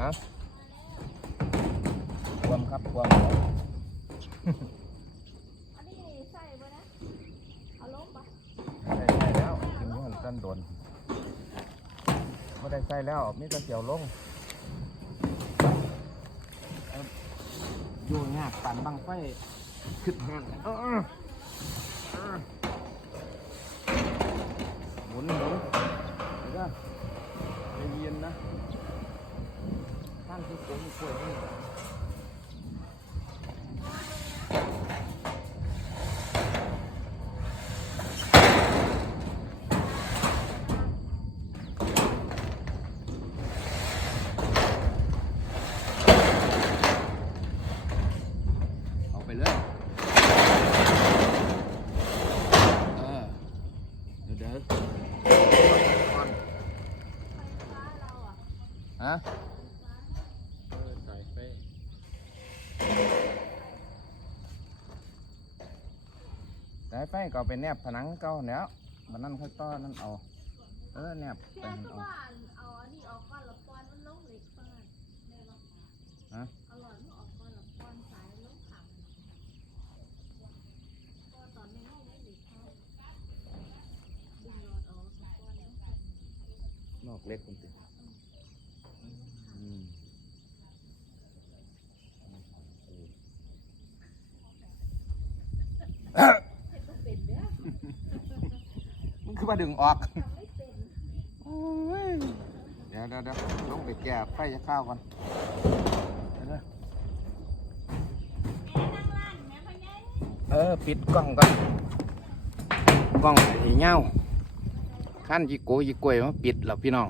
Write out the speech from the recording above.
ฮะความครับความอันนี้ใส่บ่นะเอาลงปะได้ใส่แล้วกินหันตันโดนไม่ได้ใส่แล้วมีแต่เสียวลงเอยู่ยากปั่นบังไฟขึ้นหันเอออหมุนหมุนเดี๋ยวนะใจเย็นนะข้างที่โค้งกล้วยนี่ เอาไปเลย เออ ฮะสายไฟสายไฟก็เป็นแนบผนังเก่าแล้วมันนั่นค่อยต้อนั่นเอา เออแนบไปแค่หั่นก็เอา ว่าเอาอันนี้ออกก่อนละปอนมันลงเหล็กเปิดได้ปะ ฮะ เอาหลอดมันออกก่อนละปอนสายลงขังก็ตอนนี้ห้องไม่เหล็กเข้าดึงหลอดออกปอนลงขัง นอก เล็กคุณติอืมเฮ็ดบ่เป็นเด้อมันคือมาดึงออกเดี๋ยวเดี๋ยวเดี๋ยวลงไปแก่ไฟจะข้าวก่อนเดี๋ยวนะแม่นั่งร้านแม่พ่อใหญ่เออ ปิดกล้องก่อน กล้องไอ้เงา ขั้นยีโกยีกล้วยมาปิดแล้วพี่น้อง